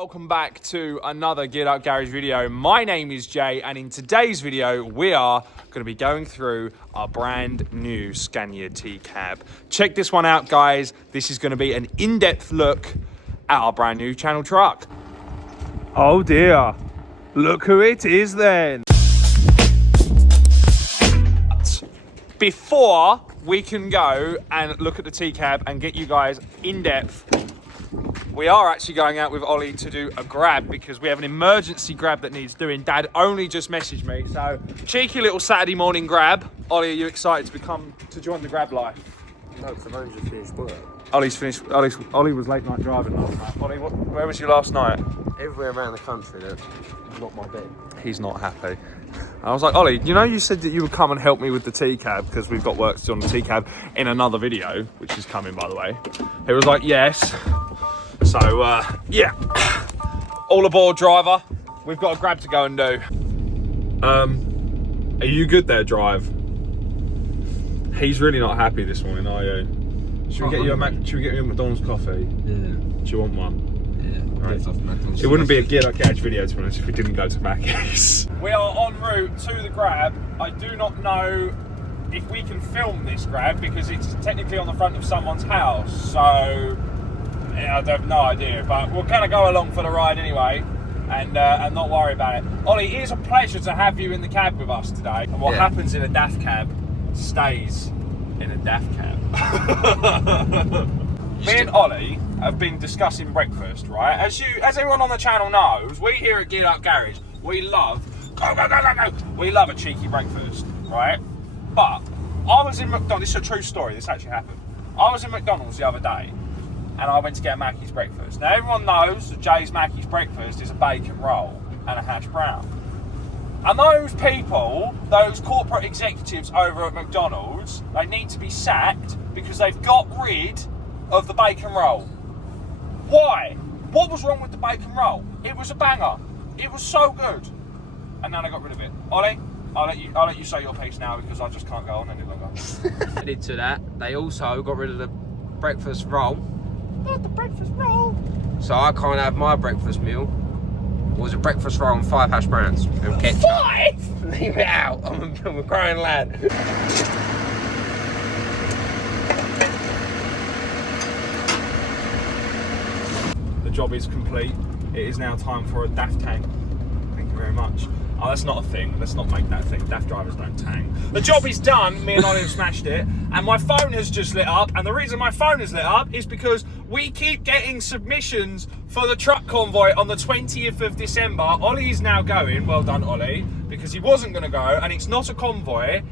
Welcome back to another Get Up Garage video. My name is Jay, and in today's video we are going to be going through our brand new Scania T cab. Check this one out, guys. This is going to be an in-depth look at our brand new channel truck. Oh dear, look who it is then. Before we can go and look at the T cab and get you guys in depth, we are actually going out with Ollie to do a grab because we have an emergency grab that needs doing. Dad only just messaged me, so cheeky little Saturday morning grab. Ollie, are you excited to join the grab life? No, because I've only just finished work. Ollie's finished. Ollie was late night driving last night. Ollie, where was you last night? Everywhere around the country, that's not my bed. He's not happy. I was like, Ollie, you know you said that you would come and help me with the T-cab because we've got work to do on the T-cab in another video, which is coming, by the way. He was like, yes. So, yeah. All aboard, driver. We've got a grab to go and do. Are you good there, Drive? He's really not happy this morning, are you? Should we get you a McDonald's coffee? Yeah. Do you want one? Right. It wouldn't be a Get Up Garage video, to be honest, if we didn't go to Mackey's. We are en route to the grab. I do not know if we can film this grab because it's technically on the front of someone's house. So, yeah, I have no idea. But we'll kind of go along for the ride anyway and not worry about it. Ollie, it is a pleasure to have you in the cab with us today. And what happens in a DAF cab stays in a DAF cab. Me and Ollie have been discussing breakfast, right? As everyone on the channel knows, we here at Get Up Garage, we love we love a cheeky breakfast, right? But I was in McDonald's. This is a true story. This actually happened. I was in McDonald's the other day, and I went to get a Mackey's breakfast. Now everyone knows that Jay's Mackey's breakfast is a bacon roll and a hash brown. And those people, those corporate executives over at McDonald's, they need to be sacked because they've got rid of the bacon roll. Why? What was wrong with the bacon roll? It was a banger. It was so good. And now they got rid of it. Ollie, I'll let you say your piece now because I just can't go on any longer. Added to that, they also got rid of the breakfast roll. Not the breakfast roll. So I can't have my breakfast meal. It was a breakfast roll and 5 hash browns and ketchup. 5? Leave it out. I'm a growing lad. The job is complete. It is now time for a DAF tank. Thank you very much. Oh, that's not a thing. Let's not make that a thing. DAF drivers don't tang. The job is done. Me and Ollie have smashed it. And my phone has just lit up. And the reason my phone has lit up is because we keep getting submissions for the truck convoy on the 20th of December. Ollie is now going. Well done, Ollie. Because he wasn't going to go. And it's not a convoy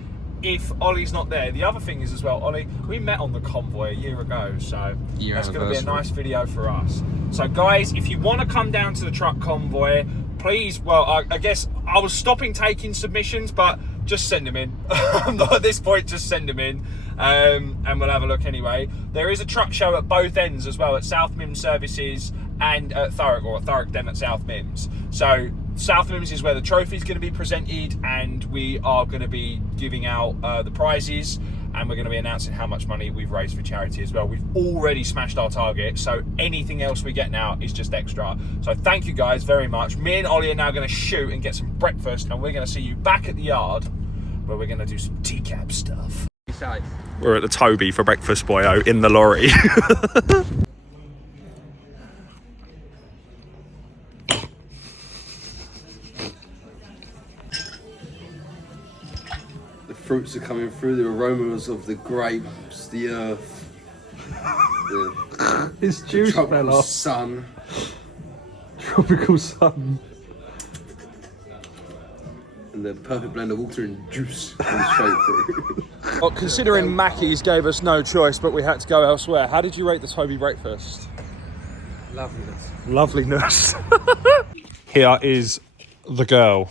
if Ollie's not there. The other thing is as well, Ollie, we met on the convoy a year ago. So that's going to be a nice video for us. So guys, if you want to come down to the truck convoy, please, well, I guess I was stopping taking submissions, but just send them in. At this point, just send them in, and we'll have a look anyway. There is a truck show at both ends as well, at South Mims Services and at Thurrock, or at Thurrock then at South Mims. So South Mims is where the trophy is going to be presented, and we are going to be giving out the prizes, and we're going to be announcing how much money we've raised for charity as well. We've already smashed our target, so anything else we get now is just extra. So thank you guys very much. Me and Ollie are now going to shoot and get some breakfast, and we're going to see you back at the yard where we're going to do some T-cab stuff. We're at the Toby for breakfast, boyo, in the lorry. Fruits are coming through, the aromas of the grapes, the earth, His juice tropical sun. Tropical sun. And the perfect blend of water and juice comes straight through. Well, considering Mackey's gave us no choice, but we had to go elsewhere, how did you rate the Toby breakfast? Loveliness. Loveliness. Here is the girl.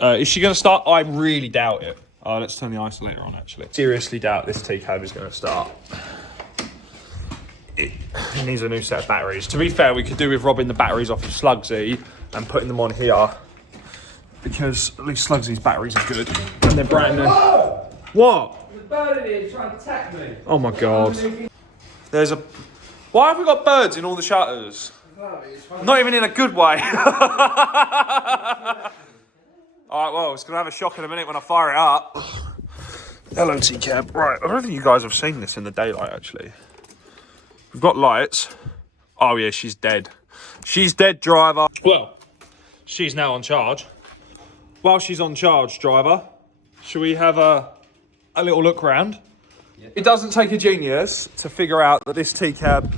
Is she going to start? I really doubt it. Oh, let's turn the isolator on, actually. Seriously doubt this T-cab is going to start. It needs a new set of batteries. To be fair, we could do with robbing the batteries off of Slugsy and putting them on here, because at least Slugsy's batteries are good. And they're brand new. Whoa! What? There's a bird in here trying to attack me. Oh my God. There's a... Why have we got birds in all the shutters? Not even in a good way. Alright, well, it's going to have a shock in a minute when I fire it up. Hello, T-Cab. Right, I don't think you guys have seen this in the daylight, actually. We've got lights. Oh, yeah, she's dead. She's dead, driver. Well, she's now on charge. While she's on charge, driver, should we have a little look round? Yeah. It doesn't take a genius to figure out that this T-Cab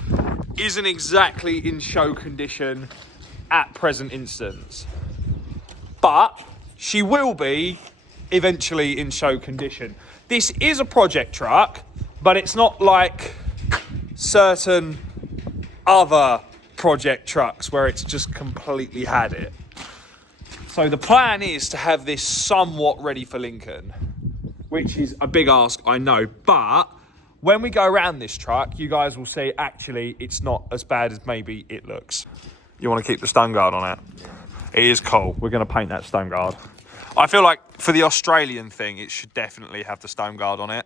isn't exactly in show condition at present instance. But she will be eventually in show condition. This is a project truck, but it's not like certain other project trucks where it's just completely had it. So the plan is to have this somewhat ready for Lincoln, which is a big ask, I know, but when we go around this truck, you guys will see actually it's not as bad as maybe it looks. You want to keep the stone guard on it? It is cool. We're going to paint that stone guard. I feel like for the Australian thing, it should definitely have the stone guard on it.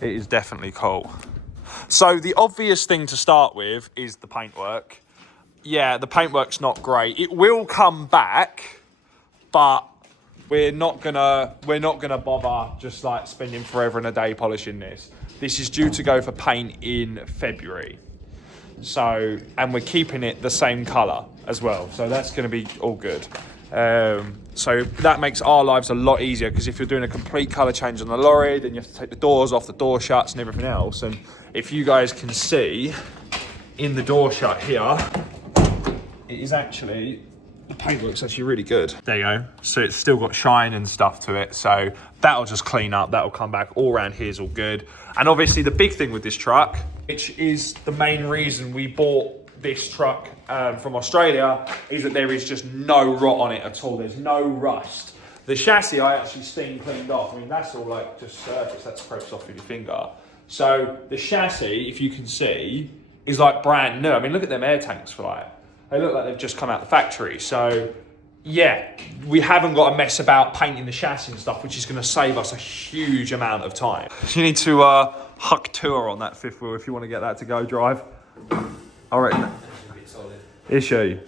It is definitely cool. So the obvious thing to start with is the paintwork. Yeah, the paintwork's not great. It will come back, but we're not gonna bother just like spending forever and a day polishing this. This is due to go for paint in February. So, and we're keeping it the same colour as well. So that's going to be all good. So that makes our lives a lot easier, because if you're doing a complete colour change on the lorry, then you have to take the doors off, the door shuts and everything else. And if you guys can see in the door shut here, it is actually, the paintwork's actually really good. There you go. So it's still got shine and stuff to it. So that'll just clean up, that'll come back. All around here is all good. And obviously the big thing with this truck, which is the main reason we bought this truck from Australia, is that there is just no rot on it at all. There's no rust. The chassis I actually steam cleaned off. I mean, that's all like just surface, that scrapes off with your finger. So the chassis, if you can see, is like brand new. I mean, look at them air tanks for like, they look like they've just come out the factory. So yeah, we haven't got to mess about painting the chassis and stuff, which is going to save us a huge amount of time. You need to huck tour on that fifth wheel if you want to get that to go drive. I reckon. Issue.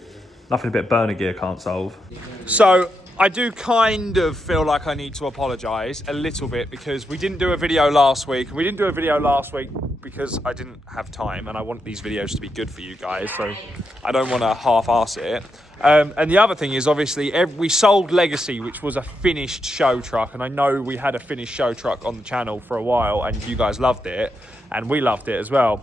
Nothing a bit burner gear can't solve. So I do kind of feel like I need to apologise a little bit, because we didn't do a video last week. And we didn't do a video last week because I didn't have time, and I want these videos to be good for you guys. So I don't want to half-arse it. And the other thing is, obviously, we sold Legacy, which was a finished show truck. And I know we had a finished show truck on the channel for a while, and you guys loved it. And we loved it as well.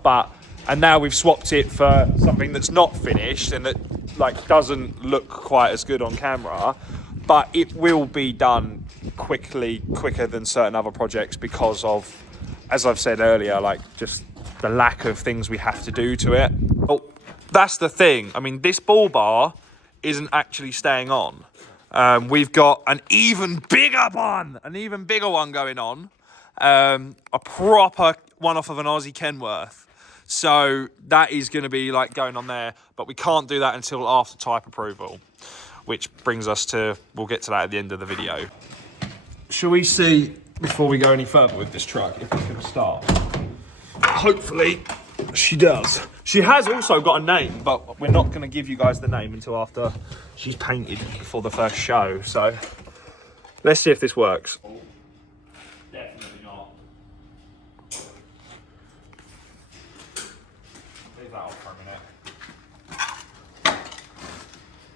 And now we've swapped it for something that's not finished and that like doesn't look quite as good on camera, but it will be done quicker than certain other projects because of, as I've said earlier, like just the lack of things we have to do to it. Oh, that's the thing. I mean, this ball bar isn't actually staying on. We've got an even bigger one going on. A proper one off of an Aussie Kenworth. So that is going to be like going on there, but we can't do that until after type approval, which brings us to, we'll get to that at the end of the video. Shall we see, before we go any further with this truck, if it's going to start? Hopefully she does. She has also got a name, but we're not going to give you guys the name until after she's painted for the first show. So let's see if this works. Definitely not. Leave that off for a minute.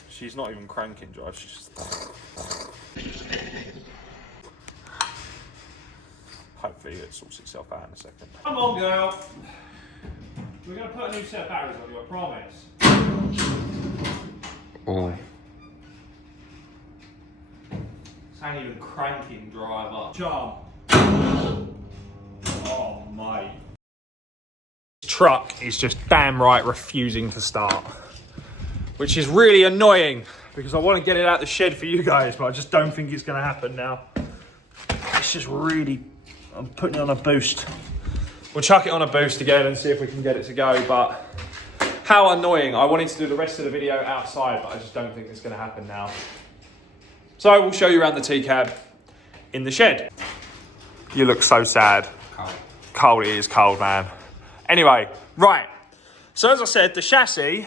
She's not even cranking, Josh. She's just... Hopefully it sorts itself out in a second. Come on, girl. We're going to put a new set of batteries on you, I promise. Oh. This ain't even cranking, driver. Charm. Oh, mate. This truck is just damn right refusing to start. Which is really annoying, because I want to get it out the shed for you guys, but I just don't think it's going to happen now. It's just really... I'm putting it on a boost. We'll chuck it on a boost again and see if we can get it to go, but how annoying. I wanted to do the rest of the video outside, but I just don't think it's going to happen now. So we'll show you around the T-Cab in the shed. You look so sad. Cold. Cold, it is cold, man. Anyway, right. So as I said, the chassis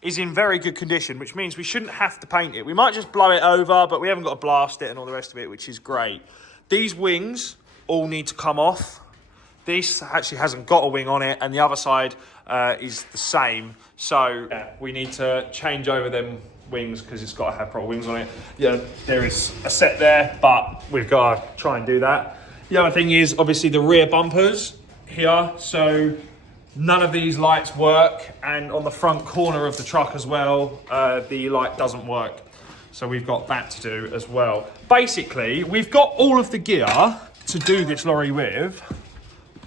is in very good condition, which means we shouldn't have to paint it. We might just blow it over, but we haven't got to blast it and all the rest of it, which is great. These wings all need to come off. This actually hasn't got a wing on it, and the other side is the same. So yeah, we need to change over them wings because it's got to have proper wings on it. Yeah, there is a set there, but we've got to try and do that. The other thing is obviously the rear bumpers here. So none of these lights work, and on the front corner of the truck as well, the light doesn't work. So we've got that to do as well. Basically, we've got all of the gear to do this lorry with,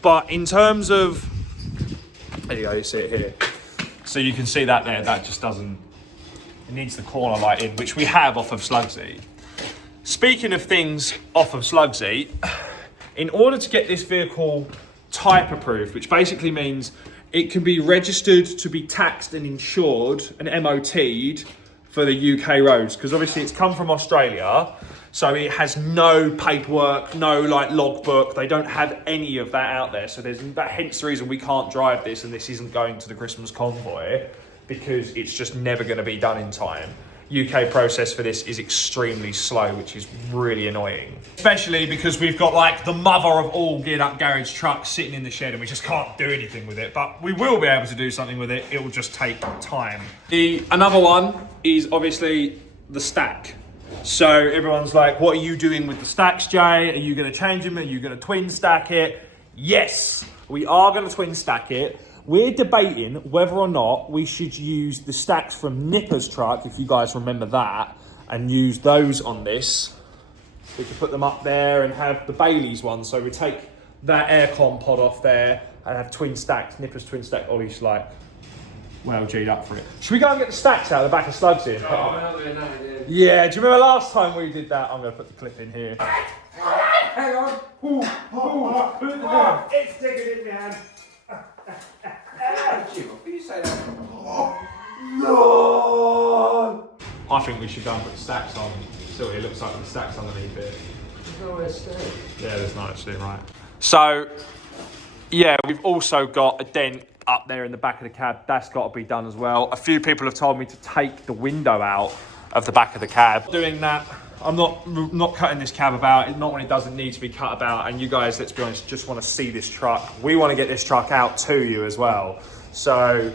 but in terms of, there you go, you see it here. So you can see that there, that just doesn't, it needs the corner light in, which we have off of Slugsy. Speaking of things off of Slugsy, in order to get this vehicle type approved, which basically means it can be registered to be taxed and insured and MOT'd for the UK roads, because obviously it's come from Australia, so it has no paperwork, no like logbook. They don't have any of that out there, so there's that, hence the reason we can't drive this, and this isn't going to the Christmas convoy, because it's just never going to be done in time. UK process for this is extremely slow, which is really annoying. Especially because we've got like the mother of all geared up garage trucks sitting in the shed and we just can't do anything with it. But we will be able to do something with it. It will just take time. Another one is obviously the stack. So everyone's like, what are you doing with the stacks, Jay? Are you going to change them? Are you going to twin stack it? Yes, we are going to twin stack it. We're debating whether or not we should use the stacks from Nipper's truck, if you guys remember that, and use those on this. We could put them up there and have the Bailey's one. So we take that aircon pod off there and have twin stacks, Nipper's twin stack. Ollie's like, well G'd up for it. Should we go and get the stacks out of the back of Slugsy? Yeah, do you remember last time we did that? I'm going to put the clip in here. Hang on. Put it down. It's sticking in my hand. No! I think we should go and put the stacks on. See what it looks like with the stacks underneath it. There's nowhere to stay. Yeah, there's not actually, right. So, yeah, we've also got a dent up there in the back of the cab. That's got to be done as well. A few people have told me to take the window out of the back of the cab. Doing that, I'm not cutting this cab about, not when it doesn't need to be cut about, and you guys, let's be honest, just want to see this truck. We want to get this truck out to you as well. So,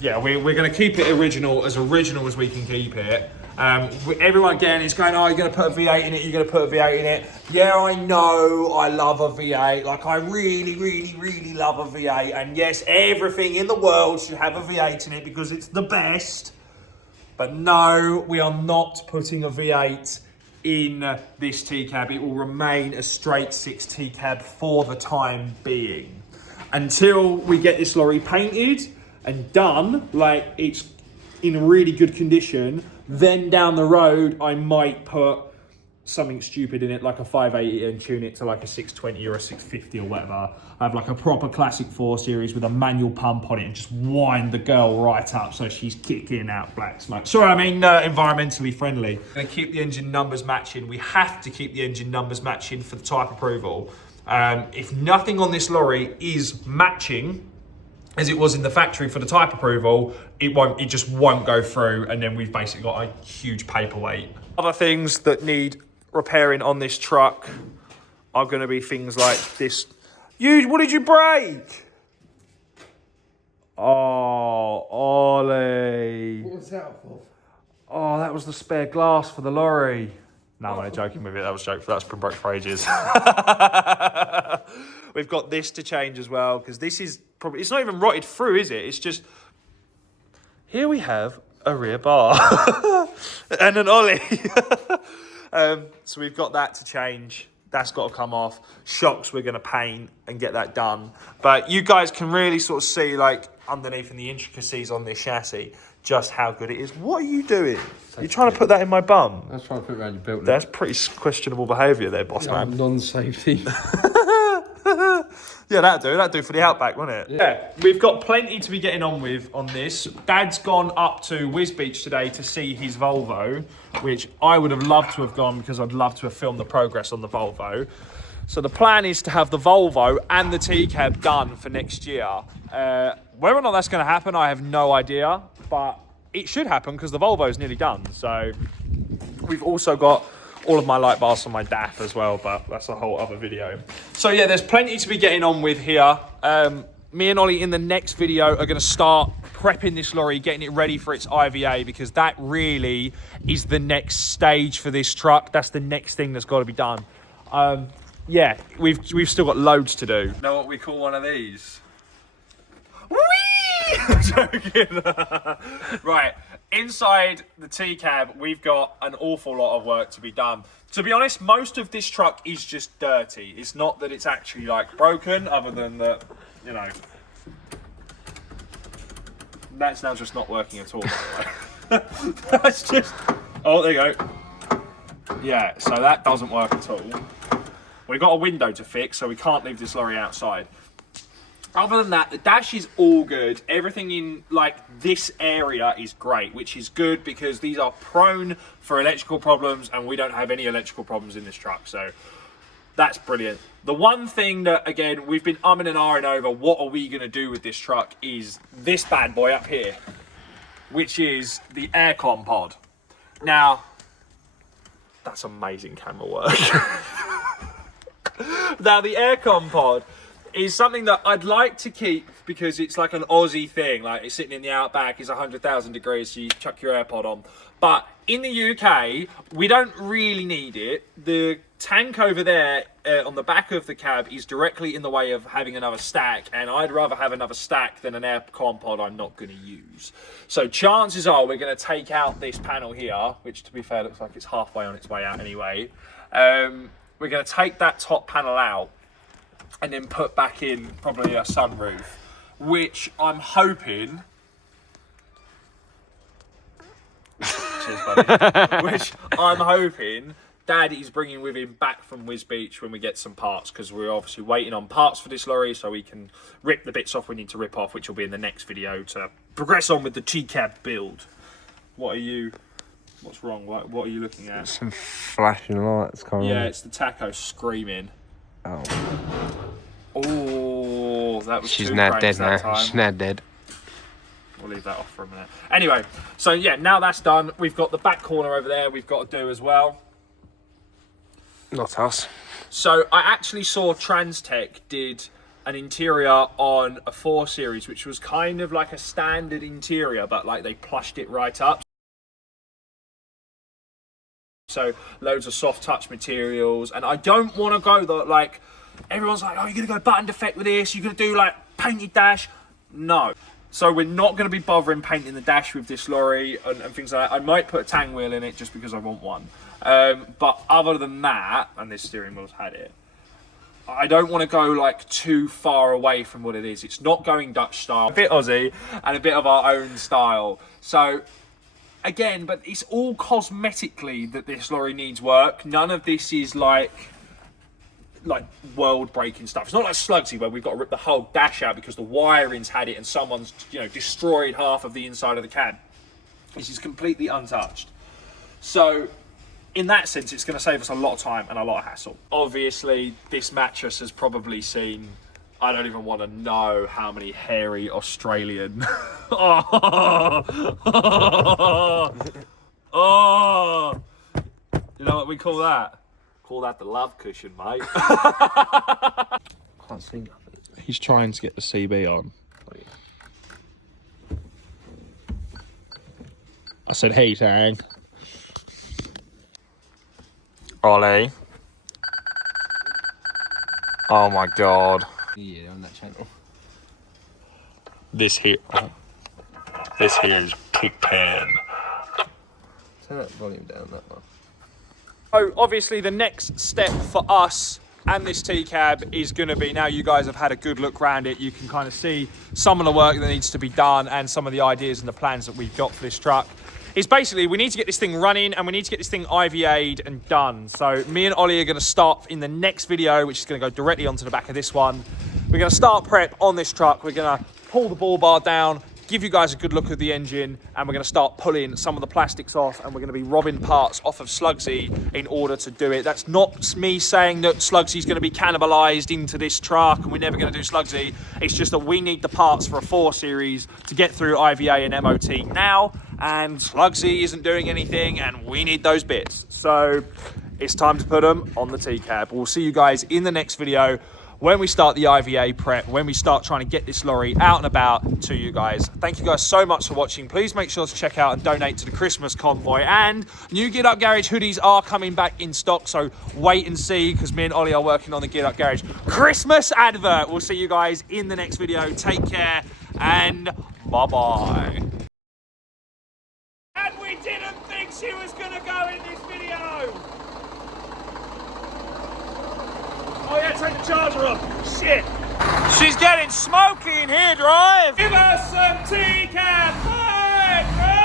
yeah, we're going to keep it original as we can keep it. Everyone again is going, oh, you're going to put a V8 in it, you're going to put a V8 in it. Yeah, I know I love a V8. Like, I really, really, really love a V8. And yes, everything in the world should have a V8 in it because it's the best. But no, we are not putting a V8 in this T-cab. It will remain a straight 6 T-cab for the time being. Until we get this lorry painted and done, like it's in really good condition, then down the road, I might put something stupid in it, like a 580 and tune it to like a 620 or a 650 or whatever. I have like a proper classic 4 Series with a manual pump on it and just wind the girl right up so she's kicking out black smoke. Sorry, I mean environmentally friendly. I'm gonna keep the engine numbers matching. We have to keep the engine numbers matching for the type approval. If nothing on this lorry is matching as it was in the factory for the type approval, it just won't go through, and then we've basically got a huge paperweight. Other things that need repairing on this truck are going to be things like this. What did you break? Oh, Ollie. What was that for? Oh, that was the spare glass for the lorry. No, I'm only joking with it. That was a joke. That's been broke for ages. We've got this to change as well, because this is probably, it's not even rotted through, is it? It's just, here we have a rear bar and an Ollie. So we've got that to change. That's got to come off. Shocks we're going to paint and get that done. But you guys can really sort of see, like, underneath in the intricacies on this chassis, just how good it is. What are you doing? You're trying to put that in my bum? I was trying to put it around your belt. That's pretty questionable behaviour there, boss man. Non-safety. Yeah, that'd do for the Outback, wouldn't it? Yeah, we've got plenty to be getting on with on this. Dad's gone up to Whiz Beach today to see his Volvo, which I would have loved to have gone because I'd love to have filmed the progress on the Volvo. So the plan is to have the Volvo and the T-Cab done for next year. Whether or not that's going to happen, I have no idea, but it should happen because the Volvo is nearly done. So we've also got all of my light bars on my DAF as well, but that's a whole other video. So yeah, there's plenty to be getting on with here. Me and Ollie in the next video are going to start prepping this lorry, getting it ready for its IVA, because that really is the next stage for this truck. That's the next thing that's got to be done. Yeah, we've still got loads to do. Know what we call one of these? Whee! I'm joking. Right, inside the T-Cab, we've got an awful lot of work to be done. To be honest, most of this truck is just dirty. It's not that it's actually like broken, other than that, you know, that's now just not working at all. That's just, oh, there you go. Yeah, so that doesn't work at all. We've got a window to fix, so we can't leave this lorry outside. Other than that, the dash is all good. Everything in like this area is great, which is good because these are prone for electrical problems and we don't have any electrical problems in this truck. So that's brilliant. The one thing that, again, we've been umming and ahhing over, what are we going to do with this truck, is this bad boy up here, which is the aircon pod. Now, that's amazing camera work. Now, the aircon pod is something that I'd like to keep because it's like an Aussie thing. Like, it's sitting in the outback, it's 100,000 degrees, so you chuck your AirPod on. But in the UK, we don't really need it. The tank over there on the back of the cab is directly in the way of having another stack, and I'd rather have another stack than an aircon pod I'm not going to use. So chances are we're going to take out this panel here, which to be fair looks like it's halfway on its way out anyway. We're going to take that top panel out and then put back in probably a sunroof, which I'm hoping... Cheers, buddy. Which I'm hoping Dad is bringing with him back from Wiz Beach when we get some parts, because we're obviously waiting on parts for this lorry so we can rip the bits off we need to rip off, which will be in the next video to progress on with the T-Cab build. What are you... What's wrong? What are you looking at? Some flashing lights coming. Yeah, it's the taco screaming. Oh. Oh, that was She's now dead now. She's now dead. We'll leave that off for a minute. Anyway, so yeah, now that's done. We've got the back corner over there we've got to do as well. Not us. So I actually saw Transtech did an interior on a 4 Series, which was kind of like a standard interior, but like they plushed it right up. So loads of soft touch materials, and I don't want to go the like everyone's like, oh, you're gonna go button defect with this, you're gonna do like painted dash. No, so we're not going to be bothering painting the dash with this lorry and things like that. I might put a tang wheel in it just because I want one, but other than that, and this steering wheel's had it, I don't want to go like too far away from what it is. It's not going Dutch style, a bit Aussie and a bit of our own style. So again, but it's all cosmetically that this lorry needs work. None of this is like world-breaking stuff. It's not like Slugsy where we've got to rip the whole dash out because the wiring's had it and someone's, you know, destroyed half of the inside of the cab. This is completely untouched. So in that sense, it's going to save us a lot of time and a lot of hassle. Obviously, this mattress has probably seen, I don't even want to know how many hairy Australian. Oh, you know what we call that? Call that the love cushion, mate. Can't see nothing. He's trying to get the CB on. I said, hey, Tang. Ollie. Oh my God. Yeah, on that channel. This here is Pigpen. Turn that volume down that much. So obviously the next step for us and this T-Cab is going to be, now you guys have had a good look around it, you can kind of see some of the work that needs to be done and some of the ideas and the plans that we've got for this truck. Is basically we need to get this thing running and we need to get this thing IVA'd and done. So me and Ollie are going to start in the next video, which is going to go directly onto the back of this one. We're going to start prep on this truck. We're going to pull the ball bar down, give you guys a good look at the engine, and we're going to start pulling some of the plastics off, and we're going to be robbing parts off of Slugsy in order to do it. That's not me saying that Slugsy's going to be cannibalized into this truck and we're never going to do Slugsy. It's just that we need the parts for a 4 Series to get through IVA and MOT now, and Slugsy isn't doing anything, and we need those bits. So it's time to put them on the T-cab. We'll see you guys in the next video when we start the IVA prep, when we start trying to get this lorry out and about to you guys. Thank you guys so much for watching. Please make sure to check out and donate to the Christmas convoy. And new Get Up Garage hoodies are coming back in stock, so wait and see, because me and Ollie are working on the Get Up Garage Christmas advert. We'll see you guys in the next video. Take care and bye-bye. And we didn't think she was gonna go in this video. Oh yeah, take the charger off. Shit. She's getting smoky in here, Drive. Give us some T-cab. 5, 3.